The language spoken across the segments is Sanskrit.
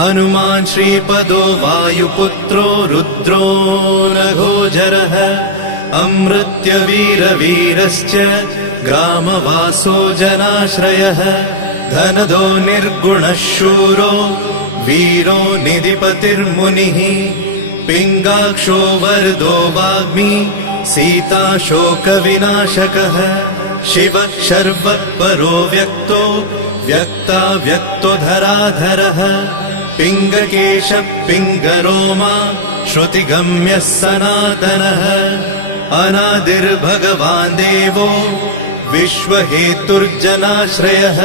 हनुमान् श्रीपदो वायुपुत्रो रुद्रो नघोजरः अमृत्यवीरवीरश्च ग्रामवासो जनाश्रयः धनदो निर्गुणः शूरो वीरो निधिपतिर्मुनिः पिङ्गाक्षो वरदो वाग्मी सीता शोकविनाशकः शिवः शर्वः व्यक्तो व्यक्ता व्यक्तो धराधरः पिङ्गकेशः पिङ्गरोमा श्रुतिगम्यः सनातनः अनादिर्भगवान् देवो विश्वहेतुर्जनाश्रयः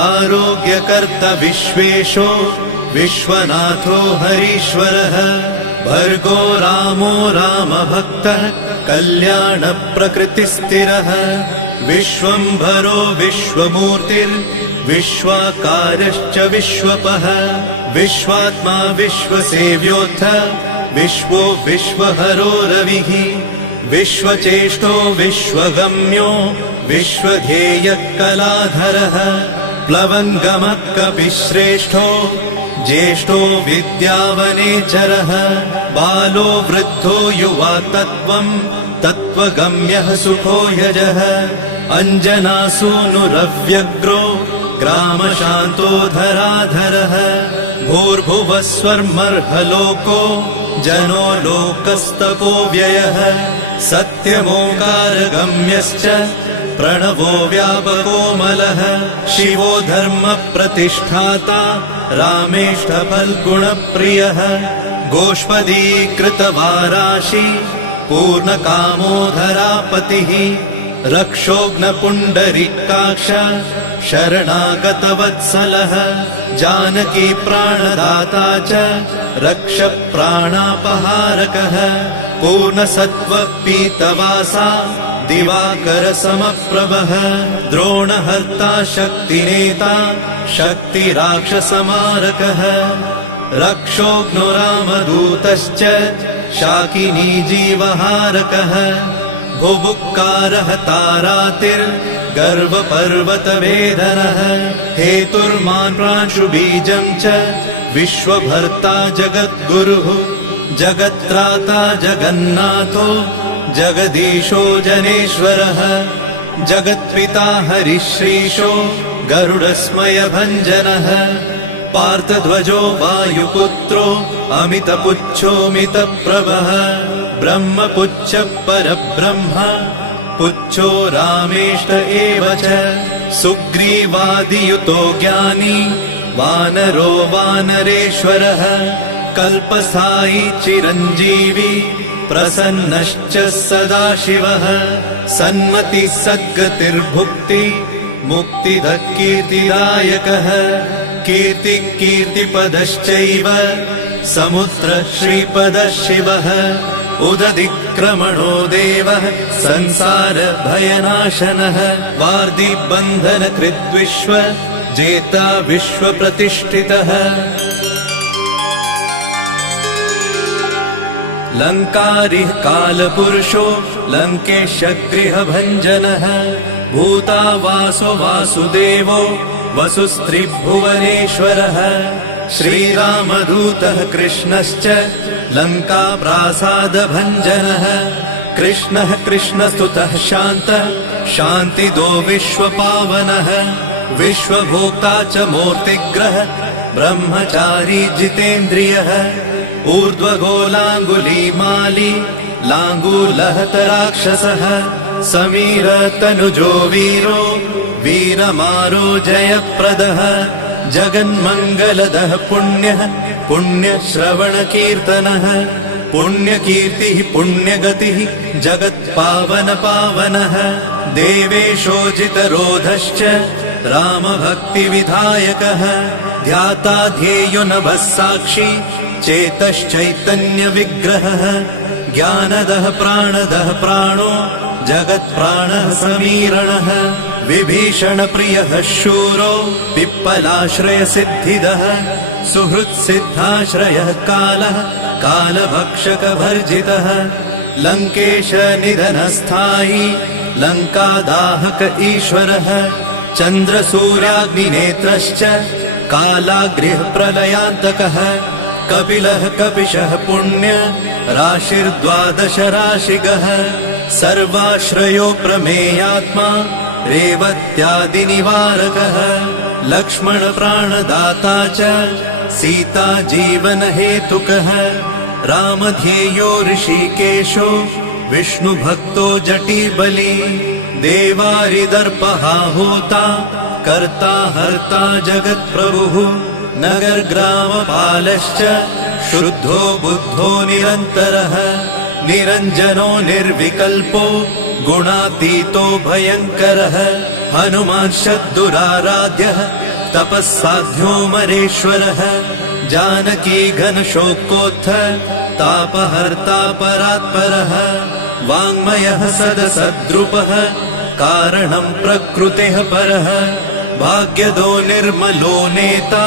आरोग्यकर्ता विश्वेशो विश्वनाथो हरीश्वरः भर्गो रामो रामभक्तः कल्याणप्रकृतिस्थिरः विश्वम्भरो विश्वमूर्तिर्विश्वाकारश्च विश्वपः विश्वात्मा विश्वसेव्योऽथ विश्वो विश्वहरो रविः विश्वचेष्टो विश्वगम्यो विश्वध्येयः कलाधरः प्लवङ्गमः कपिश्रेष्ठो ज्येष्ठो विद्यावनेचरः बालो वृद्धो युवा तत्त्वगम्यः सुखो यजः अञ्जनासूनुरव्यग्रो ग्रामशान्तो धराधरः भूर्भुवस्वर्मर्हलोको जनो लोकस्तपो व्ययः सत्यमोङ्कारगम्यश्च प्रणवो व्यापकोमलः शिवो धर्मप्रतिष्ठाता रामेष्ठफल्गुणप्रियः गोष्पदीकृतवाराशि पूर्णकामोधरापतिः रक्षोघ्नपुण्डरीकाक्ष शरणागतवत्सलः जानकी प्राणदाता च रक्षप्राणापहारकः पूर्णसत्त्वपीतवासा दिवाकरसमप्रभः द्रोणहर्ता शक्तिनेता शक्तिराक्षसमारकः रक्षोघ्नो रामदूतश्च शाकिनी जीवहारकः भुभुक्कारः तारातिर्गर्वपर्वतवेदनः हेतुर्मान् प्रांशुबीजं च विश्वभर्ता जगद्गुरुः जगत्त्राता जगन्नाथो जगदीशो जनेश्वरः जगत्पिता हरिश्रीशो गरुडस्मयभञ्जनः पार्थध्वजो वायुपुत्रो अमितपुच्छोऽमितप्रभः ब्रह्मपुच्छ परब्रह्म पुच्छो रामेष्ट एव च सुग्रीवादियुतो ज्ञानी वानरो वानरेश्वरः कल्पस्थायी चिरञ्जीवी प्रसन्नश्च सदाशिवः सन्मतिः सद्गतिर्भुक्ति मुक्तिदः कीर्तिदायकः कीर्तिः कीर्तिपदश्चैव समुद्रः श्रीपदः शिवः उदधिक्रमणो देवः संसारभयनाशनः वार्धिबन्धनकृद्विश्व जेता विश्वप्रतिष्ठितः लङ्कारिः कालपुरुषो लङ्केशगृहभञ्जनः भूतावासो वासुदेवो वसुस्त्रिभुवनेश्वरः श्रीरामदूतः कृष्णश्च लङ्काप्रासादभञ्जनः कृष्णः कृष्णस्तुतः शान्तः शान्तिदो विश्वपावनः विश्वभोक्ता च मूर्तिग्रह ब्रह्मचारी जितेन्द्रियः ऊर्ध्वगोलाङ्गुलीमाली लाङ्गूलहतराक्षसः समीरतनुजो वीरो वीरमारो जयप्रदः जगन्मङ्गलदः पुण्यः पुण्यश्रवणकीर्तनः पुण्यकीर्तिः पुण्यगतिः जगत्पावनपावनः देवेशोजितरोधश्च रामभक्तिविधायकः ध्याता ध्येयो नभः साक्षी चेतश्चैतन्यविग्रहः ज्ञानदः प्राणदः प्राणो जगत्प्राणः समीरणः विभीषणप्रियः शूरो पिप्पलाश्रयसिद्धिदः सुहृत्सिद्धाश्रयः कालः कालभक्षकभर्जितः लङ्केशनिधनस्थायी लङ्कादाहक ईश्वरः चन्द्रसूर्याग्निनेत्रश्च कालाग्निः प्रलयान्तकः कपिलः कपिशः पुण्य राशिर्द्वादश राशिगः सर्वाश्रयो प्रमेयात्मा रेवत्यादिनिवारकः लक्ष्मण प्राणदाता च सीता जीवनहेतुकः रामध्येयो ऋषिकेशो विष्णुभक्तो जटीबली देवारिदर्पहा होता कर्ता हर्ता जगत्प्रभुः नगरग्रामपालश्च शुद्धो बुद्धो निरन्तरः निरञ्जनो निर्विकल्पो गुणातीतो भयङ्करः हनुमान् शद्दुराराध्यः तपःसाध्यो मरेश्वरः जानकी घनशोकोत्थ तापहर्ता परात्परः वाङ्मयः सदसद्रुपः कारणं प्रकृतेः परः भाग्यदो निर्मलो नेता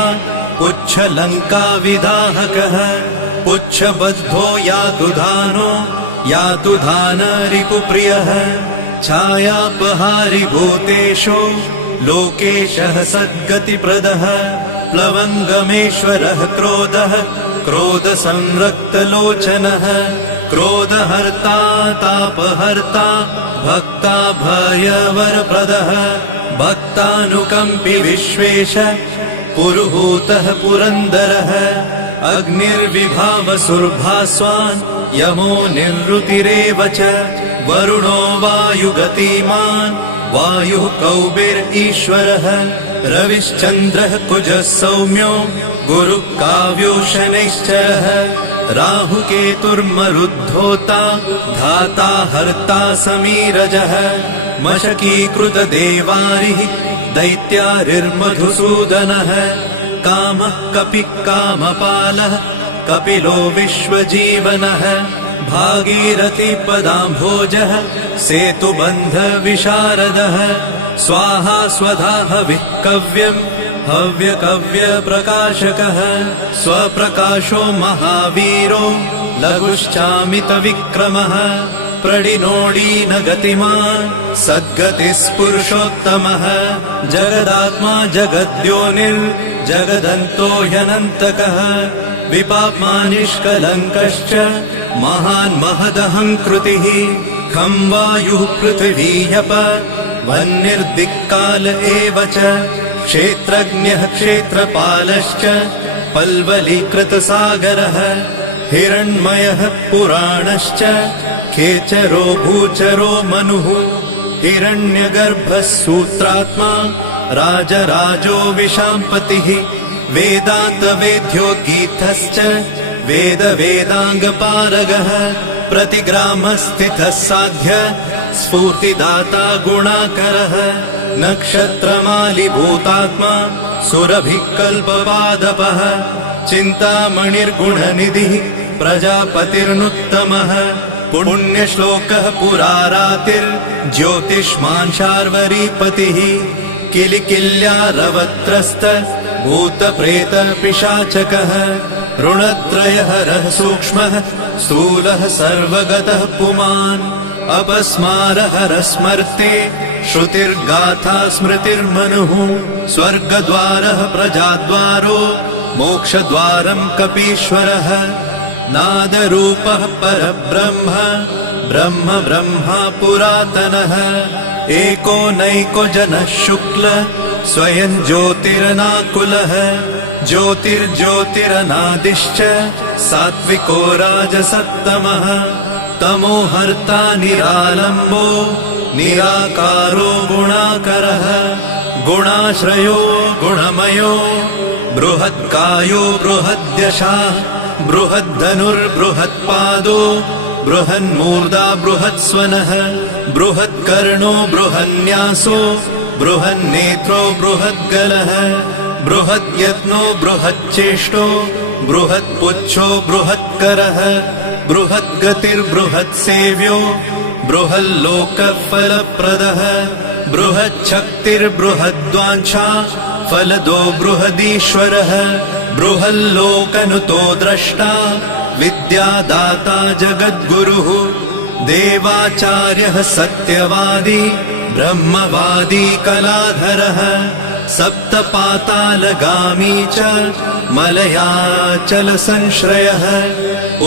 पुच्छलङ्काविदाहकः पुच्छबद्धो यातु धान रिपुप्रियः छायापहारि भूतेषु लोकेशः सद्गतिप्रदः प्लवङ्गमेश्वरः क्रोधसंरक्तलोचनः क्रोधहर्ता तापहर्ता भक्ताभयवरप्रदः भक्तानुकम्पि विश्वेश पुरुहूतः पुरन्दरः अग्निर्विभावसुर्भास्वान् यमो निरृतिरेव च वरुणो वायुगतिमान् वायुः कौबिर्ईश्वरः रविश्चन्द्रः कुजः सौम्यो गुरुः काव्यो शनैश्चरः राहुकेतुर्मरुद्धोता धाता हर्ता समीरजः मशकीकृतदेवारिः दैत्यारिर्मधुसूदनः कामः कपिः कामपालः कपिलो विश्वजीवनः भागीरथीपदाम्भोजः सेतुबन्धविशारदः स्वाहा स्वधा हविः कव्यम् हव्यकव्यप्रकाशकः स्वप्रकाशो महावीरो लघुश्चामितविक्रमः प्रडिनोडीन गतिमान् सद्गतिस्पुरुषोत्तमः जगदात्मा जगद्योनिर्जगदन्तो ह्यनन्तकः विपाप्मा निष्कलङ्कश्च महान् महदहङ्कृतिः खं वायुः पृथिवीयप वह्निर्दिक्काल एव च क्षेत्रज्ञः क्षेत्रपालश्च पल्वलीकृतसागरः हिरण्मयः पुराणश्च खेचरो भूचरो मनुः हिरण्यगर्भः सूत्रात्मा राजराजो विशाम्पतिः वेदान्तवेद्योद्गीतश्च वेदाङ्गपारगः प्रतिग्रामस्थितः साध्य स्फूर्तिदाता गुणाकरः नक्षत्रमालिभूतात्मा सुरभिः कल्पपादपः चिन्तामणिर्गुणनिधिः प्रजापतिर्नुत्तमः पुण्यश्लोकः पुरारातिर्ज्योतिष्मान् शार्वरीपतिः किलिकिल्यारवत्रस्त भूतप्रेतपिशाचकः ऋणत्रयहरः सूक्ष्मः स्थूलः सर्वगतः पुमान् अपस्मारहरः स्मर्ते श्रुतिर्गाथा स्मृतिर्मनुः स्वर्गद्वारः प्रजाद्वारो मोक्षद्वारं कपीश्वरः नादरूपः परब्रह्म ब्रह्मा पुरातनः एको नैको जनः शुक्ल स्वयं ज्योतिरनाकुलः ज्योतिर्ज्योतिरनादिश्च सात्विको राजसत्तमः तमोहर्ता निरालम्बो निराकारो गुणाकरः गुणाश्रयो गुणमयो बृहत्कायो बृहद्यशाः बृहद्धनुर्बृहत्पादो बृहन्मूर्धा बृहत्स्वनः बृहत्कर्णो बृहन्यासो बृहन्नेत्रो बृहद्गलः बृहद्यत्नो बृहच्चेष्टो बृहत्पुच्छो बृहत्करः बृहद्गतिर्बृहत्सेव्यो बृहल्लोकफलप्रदः बृहच्छक्तिर्बृहद्वाञ्छा फलदो बृहदीश्वरः बृहल्लोकनुतो द्रष्टा विद्यादाता जगद्गुरुः देवाचार्यः सत्यवादी ब्रह्मवादी कलाधरः सप्तपातालगामी च मलयाचलसंश्रयः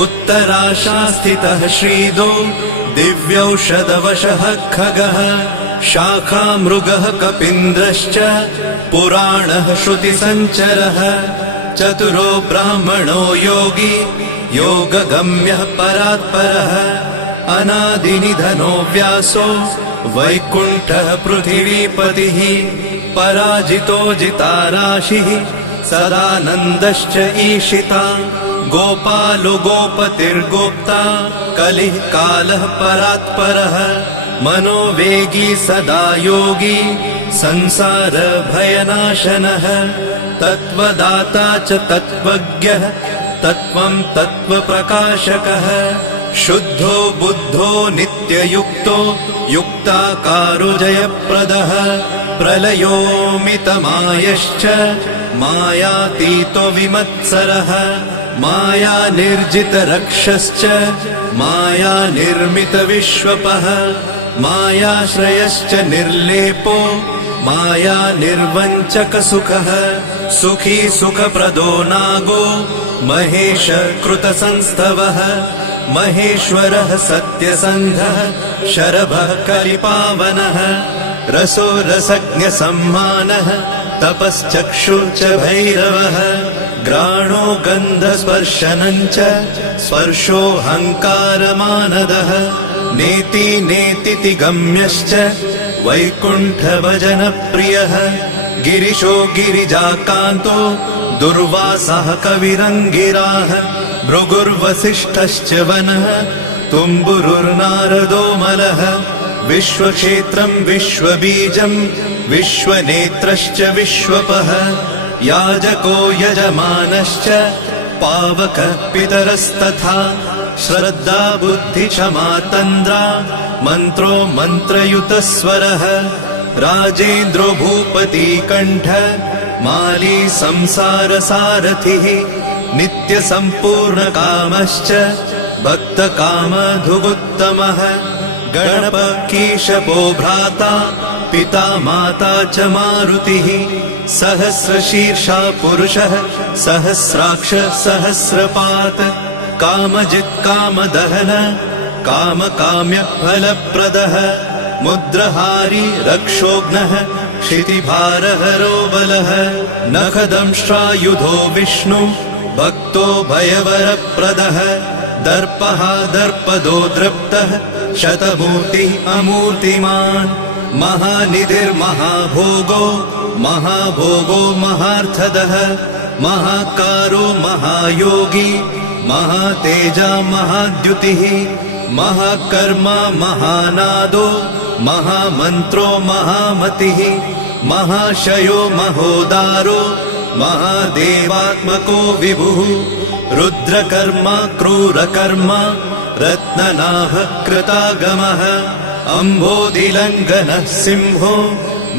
उत्तराशास्थितः श्रीदो दिव्यौषधवशः खगः शाखामृगः कपीन्द्रश्च पुराणः श्रुतिसञ्चरः चतुरो ब्राह्मणो योगी योगगम्यः परात्परः अनादिनिधनो व्यासो वैकुण्ठः पृथिवीपतिः पराजितो जिताराशिः सदानन्दश्च ईशिता गोपालो गोपतिर्गोप्ता कलिः कालः परात्परः मनोवेगी सदा योगी संसार भयनाशनः तत्त्वदाता च तत्त्वज्ञः तत्त्वं तत्त्वप्रकाशकः शुद्धो बुद्धो नित्ययुक्तो युक्ताकारो जयप्रदः प्रलयोमितमायश्च मायातीतो विमत्सरः मायानिर्जितरक्षश्च मायानिर्मितविश्वपः मायाश्रयश्च निर्लेपो मायानिर्वञ्चकसुखः सुखी सुखप्रदो नागो महेश कृतसंस्थवः महेश्वरः सत्यसन्धः शरभः कलिपावनः रसो रसज्ञसम्मानः तपश्चक्षुर्च भैरवः घ्राणो गन्धस्पर्शनञ्च स्पर्शोऽहङ्कारमानदः नेति नेतिति गम्यश्च वैकुण्ठभजनप्रियः गिरिशो गिरिजाकान्तो दुर्वासः कविरङ्गिराः भृगुर्वसिष्ठश्च वनः तुम्बुरुर्नारदो मलः विश्वक्षेत्रं विश्वबीजं विश्वनेत्रश्च विश्वपः याजको यजमानश्च पावकः पितरस्तथा श्रद्धा बुद्धि क्षमा तन्द्रा मन्त्रो मन्त्रयुतस्वरः राजेन्द्रो भूपति कण्ठ माली संसारसारथिः नित्यसम्पूर्णकामश्च भक्तकामधुगुत्तमः गणपकीशपो भ्राता पिता माता च मारुतिः सहस्रशीर्षा पुरुषः सहस्राक्ष सहस्रपात् कामजित् कामदहन कामकाम्यफलप्रदः मुद्रहारी रक्षोघ्नः क्षितिभारहरो बलः नखदंष्ट्रायुधो विष्णु भक्तो भयवरप्रदः दर्पः दर्पदो दृप्तः शतमूर्तिः अमूर्तिमान् महानिधिर्महाभोगो महाभोगो महार्थदः महाकारो महायोगी महातेजा महाद्युतिः महाकर्मा महानादो महामन्त्रो महामतिः महाशयो महोदारो महादेवात्मको विभुः रुद्रकर्मा क्रूरकर्मा रत्ननाभः कृतागमः अम्भोधिलङ्घनः सिंहो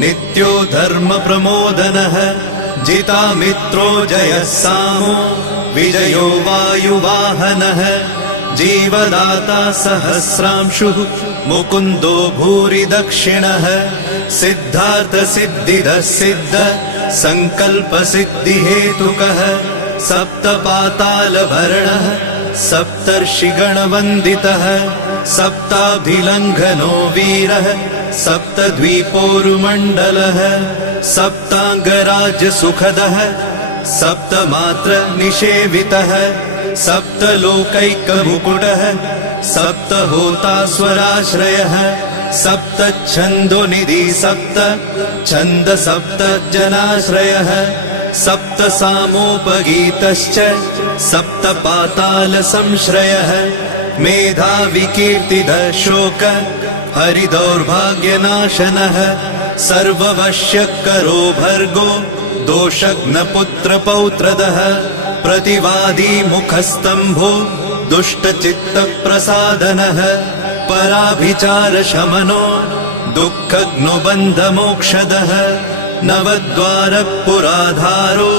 नित्यो धर्मप्रमोदनः जितामित्रो जयः सामो विजयो वायुवाहनः जीवदाता सहस्रांशुः मुकुन्दो भूरि दक्षिणः सिद्धार्थसिद्धिदः सिद्ध सङ्कल्पसिद्धिहेतुकः सप्तपातालभरणः सप्तर्षिगणवन्दितः सप्ताभिलङ्घनो वीरः सप्तद्वीपोरुमण्डलः सप्ताङ्गराज्यसुखदः सप्तमात्र निषेवितः सप्तलोकैकमुकुटः सप्तहोतास्वराश्रयः सप्तच्छन्दोनिधि सप्त छन्द सप्तजनाश्रयः सप्तसामोपगीतश्च सप्तपातालसंश्रयः मेधाविकीर्तिदः शोक हरिदौर्भाग्यनाशनः सर्ववश्यकरो भर्गो दोषघ्नपुत्रपौत्रदः प्रतिवादी मुखस्तम्भो दुष्टचित्तप्रसादनः पराभिचार शमनो दुःखग्नुबन्धमोक्षदः नवद्वार पुराधारो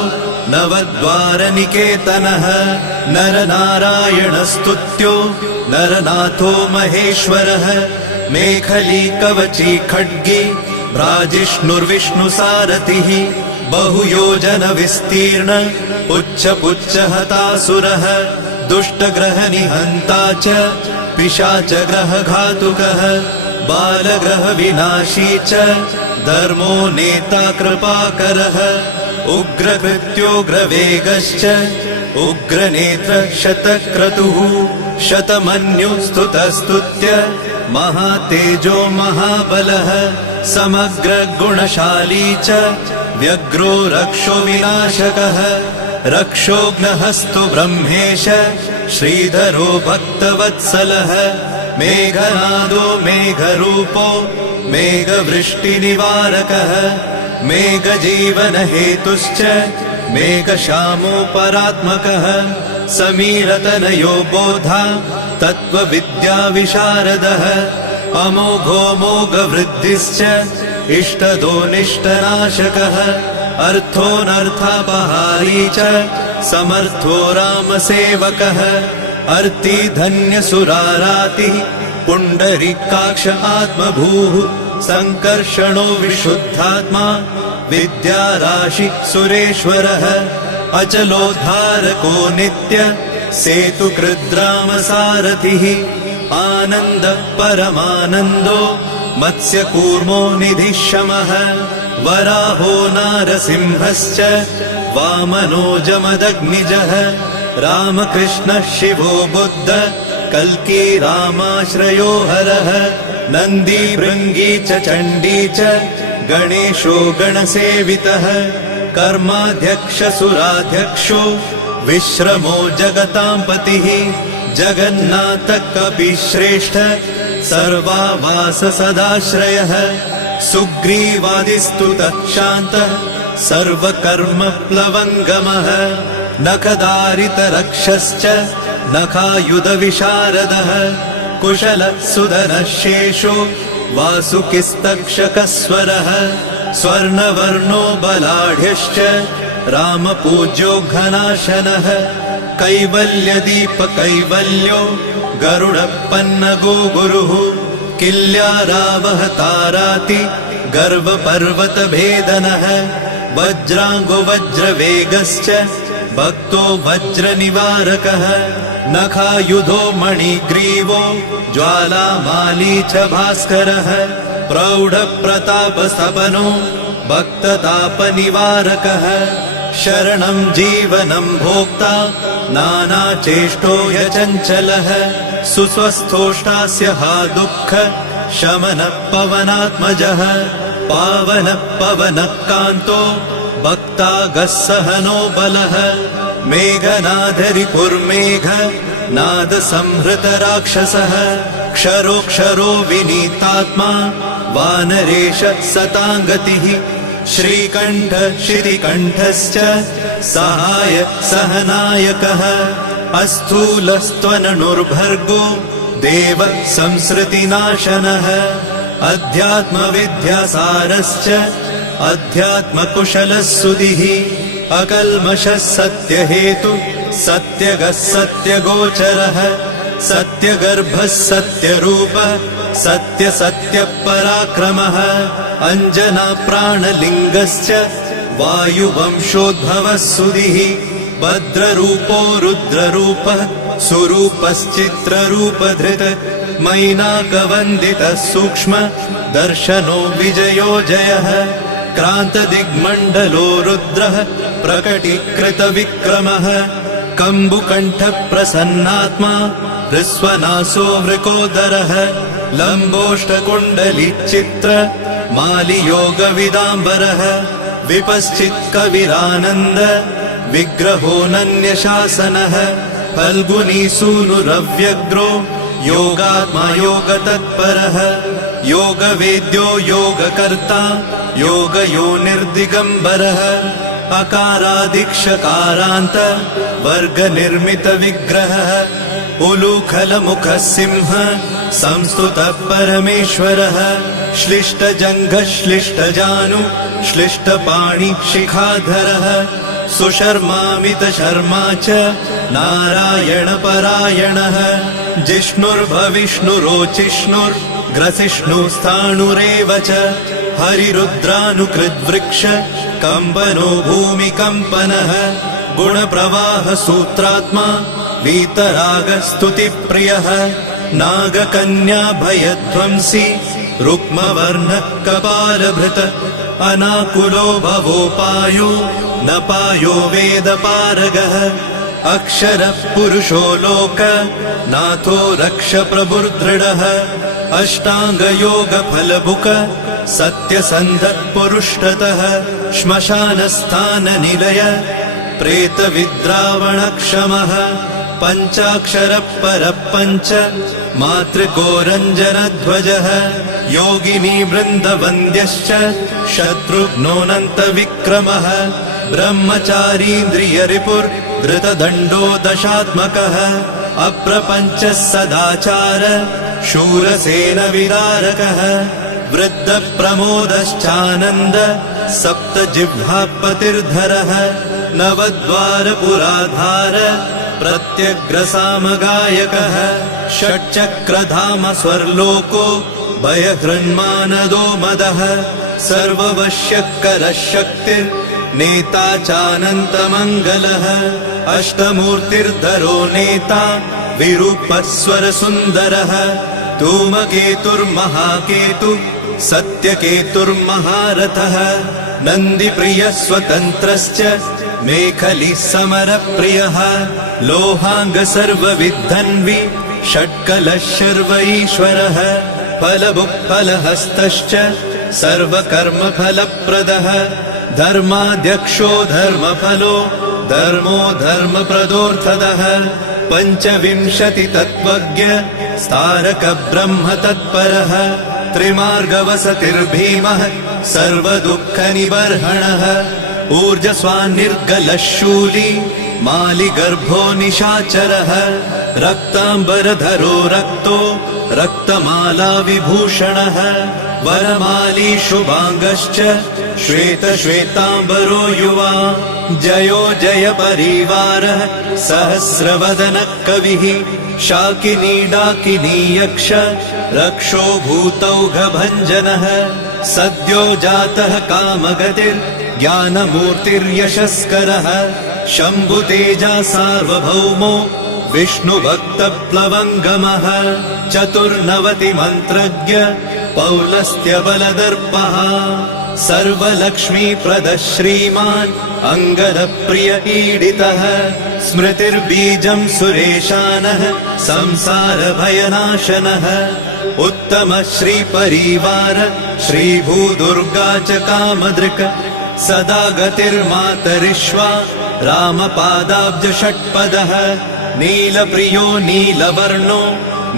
नवद्वारनिकेतनः नरनारायणस्तुत्यो नरनाथो महेश्वरः मेखली कवची खड्गी भ्राजिष्णुर्विष्णुसारथिः बहुयोजन विस्तीर्ण पुच्छ पुच्छ हतासुरः दुष्टग्रहनिहन्ता च पिशाचग्रहघातुकः बालग्रह विनाशी च धर्मो नेता कृपाकरः उग्रकृत्योग्रवेगश्च उग्रनेत्र शतक्रतुः शतमन्युस्तुतस्तुत्य महातेजो महाबलः समग्र गुणशाली च व्यग्रो रक्षो विनाशकः रक्षोघ्नहस्तु ब्रह्मेश श्रीधरो भक्तवत्सलः मेघनादो मेघरूपो मेघवृष्टिनिवारकः मेघजीवनहेतुश्च मेघश्यामो परात्मकः समीरतनयो बोधा तत्त्वविद्याविशारदः अमोघो मोघवृद्धिश्च इष्टदो निष्टनाशकः अर्थोऽनर्थापहारी च समर्थो रामसेवकः अर्ति धन्यसुरारातिः पुण्डरीकाक्ष आत्मभूः संकर्षणो विशुद्धात्मा विद्याराशि सुरेश्वरः अचलोद्धारको नित्य सेतुकृद्रामसारथिः आनन्द परमानन्दो मत्स्यकूर्मो निधिशमः वराहो नारसिंहश्च वामनो जमदग्निजः रामकृष्णः शिवो बुद्ध कल्की रामाश्रयो हरः नन्दी भृङ्गी च चण्डी च गणेशो गणसेवितः कर्माध्यक्ष सुराध्यक्षो विश्रमो जगतां पतिः जगन्नाथ कपिश्रेष्ठ सर्वावास सदाश्रयः सुग्रीवादिस्तुतः शान्तः सर्वकर्म प्लवङ्गमः नखदारितरक्षश्च नखायुधविशारदः कुशलः सुदनः शेषो वासुकिस्तक्षकस्वरः स्वर्णवर्णो बलाढ्यश्च रामपूज्यो घनाशनः कैवल्यदीप कैवल्यो गरुडपन्नगो गुरुः किल्यारावहताराति गर्वपर्वतभेदनः वज्राङ्गो वज्रवेगश्च भक्तो वज्रनिवारकः नखायुधो मणिग्रीवो ज्वालामाली च भास्करः प्रौढप्रतापस्तपनो भक्ततापनिवारकः शरणं जीवनं भोक्ता नानाचेष्टो यचञ्चलः सुस्वस्थोष्टास्य हा दुःख शमनः पवनात्मजः पावनः पवनः कान्तो भक्तागः सहनो बलः मेघनादरिपुर्मेघ नादसंहृतराक्षसः क्षरोक्षरो विनीतात्मा वानरेश सताङ्गतिः श्रीकण्ठ शितिकण्ठश्च सहाय सहनायकः अस्थूलस्त्वननुर्भर्गो देव संसृतिनाशनः अध्यात्मविद्यासारश्च अध्यात्मकुशलः सुधिः अकल्मषः सत्यहेतु सत्यगः सत्यगोचरः सत्यगर्भः सत्यरूपः सत्यसत्यपराक्रमः अञ्जना प्राणलिङ्गश्च वायुवंशोद्भवः सुधिः भद्ररूपो रुद्ररूपः सुरूपश्चित्ररूपधृत् मैनाकवन्दितः सूक्ष्म दर्शनो विजयो जयः क्रान्तदिग्मण्डलो रुद्रः प्रकटीकृतविक्रमः कम्बुकण्ठप्रसन्नात्मा हृस्वनासो वृकोदरः लम्बोष्ठकुण्डलिचित्र मालियोगविदाम्बरः विपश्चित्कविरानन्द विग्रहोऽनन्यशासनः फल्गुनीसूनुरव्यग्रो योगात्मा योगतत्परः योगवेद्यो योगकर्ता योगयोनिर्दिगम्बरः अकारादिक्षकारान्त वर्गनिर्मितविग्रहः उलूखलमुखः सिंह संस्तुतः परमेश्वरः श्लिष्टजङ्घः श्लिष्टजानु श्लिष्टपाणि शिखाधरः सुशर्मामितशर्मा च नारायणपरायणः जिष्णुर्भविष्णुरोचिष्णुर्ग्रसिष्णुस्थाणुरेव च हरिरुद्रानुकृद्वृक्ष कम्पनो भूमिकम्पनः गुणप्रवाहसूत्रात्मा वीतरागस्तुतिप्रियः नागकन्याभयध्वंसी रुक्मवर्णः कपालभृत अनाकुलो भवोपायो न पायो वेदपारगः अक्षरः पुरुषो लोक नाथो रक्ष प्रभुर्दृढः अष्टाङ्गयोगफलभुक सत्यसन्धः पुरुष्टतः श्मशानस्थाननिलय प्रेतविद्रावणक्षमः पञ्चाक्षरः परः पञ्च मातृको रञ्जनध्वजः योगिनी वृन्दवन्द्यश्च शत्रुघ्नोऽनन्तविक्रमः ब्रह्मचारीन्द्रियरिपुर्धृतदण्डो दशात्मकः अप्रपञ्चः सदाचार शूरसेनविदारकः वृद्धप्रमोदश्चानन्द सप्तजिह्वापतिर्धरः नवद्वारपुराधार प्रत्यग्रसामगायकः षट्चक्रधाम स्वर्लोको भयहृन्मानदो मदः सर्ववश्यकरः शक्तिर्नेता चानन्तमङ्गलः अष्टमूर्तिर्धरो नेता विरूपस्वरसुन्दरः धूमकेतुर्महाकेतु सत्यकेतुर्महारथः नन्दिप्रियः स्वतन्त्रश्च मेखली समरप्रियः लोहाङ्ग सर्वविद्धन्वि षट्कलः शर्व ईश्वरः फलभुक्फलहस्तश्च सर्वकर्मफलप्रदः धर्माध्यक्षो धर्मफलो धर्मो धर्मप्रदोऽर्थदः पञ्चविंशतितत्त्वज्ञ स्तारक ब्रह्म तत्परः त्रिमार्गवसतिर्भीमः सर्वदुःखनिबर्हणः ऊर्जस्वान्निर्गलः शूली मालिगर्भो निशाचरः रक्ताम्बरधरो रक्तो रक्तमाला विभूषणः वरमाली शुभाङ्गश्च श्वेतश्वेताम्बरो युवा जयो जय परिवारः सहस्रवदनः कविः शाकिनी डाकिनी यक्ष रक्षो भूतौघभञ्जनः सद्यो जातः कामगतिर्ज्ञानमूर्तिर्यशस्करः शम्भुतेजा सार्वभौमो विष्णुभक्तप्लवङ्गमः चतुर्नवतिमन्त्रज्ञ पौलस्त्यबलदर्पः सर्वलक्ष्मीप्रदः श्रीमान् अङ्गदप्रिय ईडितः स्मृतिर्बीजं सुरेशानः संसारभयनाशनः उत्तमः श्रीपरिवार श्रीभूदुर्गा च कामदृक् सदा गतिर्मातरिष्वा रामपादाब्जषट्पदः नीलप्रियो नीलवर्णो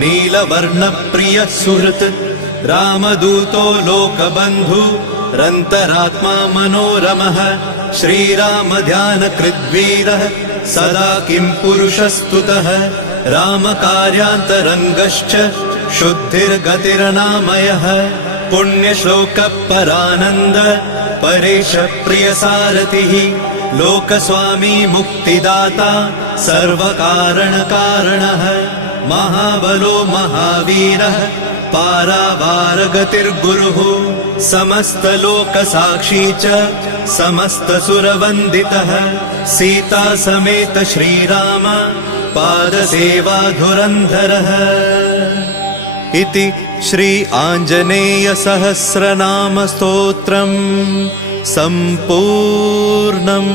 नीलवर्णप्रियः सुहृत् रामदूतो लोकबन्धु रन्तरात्मा मनोरमः श्रीरामध्यानकृद्वीरः सदा किं पुरुषस्तुतः रामकार्यान्तरङ्गश्च शुद्धिर्गतिरनामयः पुण्यश्लोकपरानन्द परेश प्रियसारथिः लोकस्वामी मुक्तिदाता सर्वकारणकारणः महाबलो महावीरः पारावारगतिर्गुरुः समस्तलोकसाक्षी च समस्तसुरवन्दितः सीता समेत श्रीराम पादसेवाधुरन्धरः इति श्री आञ्जनेय सहस्रनाम स्तोत्रम् सम्पूर्णम्।